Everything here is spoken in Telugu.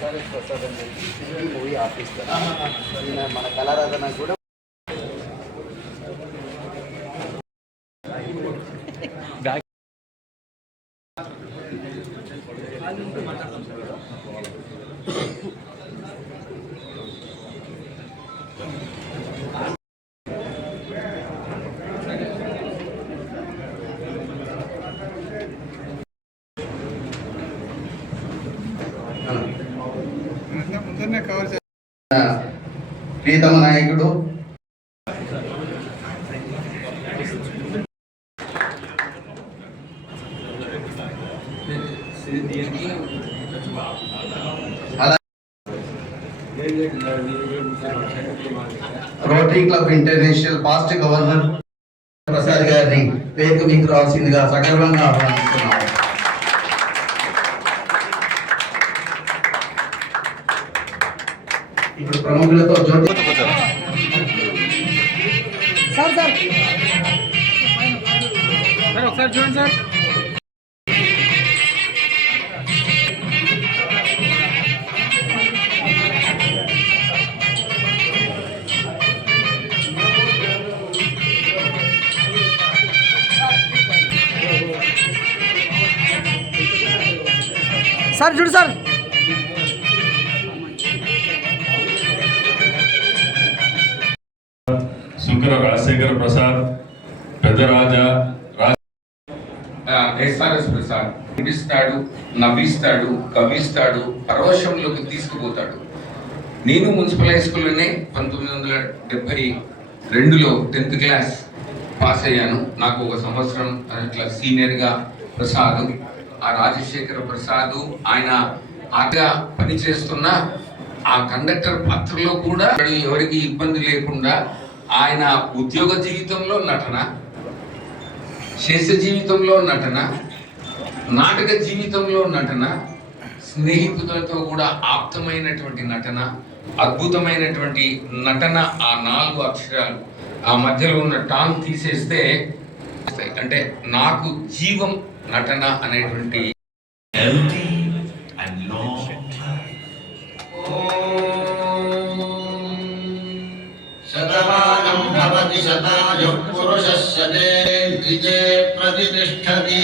ఎస్ఆర్ఎస్ ప్రసాద్ అని చెప్పి సినీ మూవీ ఆర్టిస్ట్ ఈయన మన కళారాధన కూడా ప్రీతమ నాయకుడు. Rotary Club International past governor Prasad గారిని పేరు మీకు రావాల్సిందిగా సగర్వంగా ఆహ్వానిస్తున్నాం ఇప్పుడు ప్రముఖులతో జ్యోతి సార్ సార్ సార్ ఒకసారి చూడండి సార్ సార్ చూడు సార్ శుంకర రాజశేఖర ప్రసాద్ పెద్దరాజా రాజ ఎస్ఆర్ఎస్ ప్రసాద్ నడిస్తాడు నవ్విస్తాడు కవ్విస్తాడు పరవశంలోకి తీసుకుపోతాడు. నేను మున్సిపల్ హై స్కూల్లోనే పంతొమ్మిది వందల డెబ్బై రెండులో టెన్త్ క్లాస్ పాస్ అయ్యాను. నాకు ఒక సంవత్సరం అట్లా సీనియర్గా ప్రసాద్ ఆ రాజశేఖర ప్రసాద్ ఆయన ఆగా పనిచేస్తున్న ఆ కండక్టర్ పత్రలో కూడా ఎవరికి ఇబ్బంది లేకుండా ఆయన ఉద్యోగ జీవితంలో నటన శేష జీవితంలో నటన నాటక జీవితంలో నటన స్నేహితులతో కూడా ఆప్తమైనటువంటి నటన అద్భుతమైనటువంటి నటన ఆ నాలుగు అక్షరాలు. ఆ మధ్యలో ఉన్న టాంగ్ తీసేస్తే అంటే నాకు జీవం నటన అనేటువంటి शतायुः पुरुषस्य प्रतिष्ठति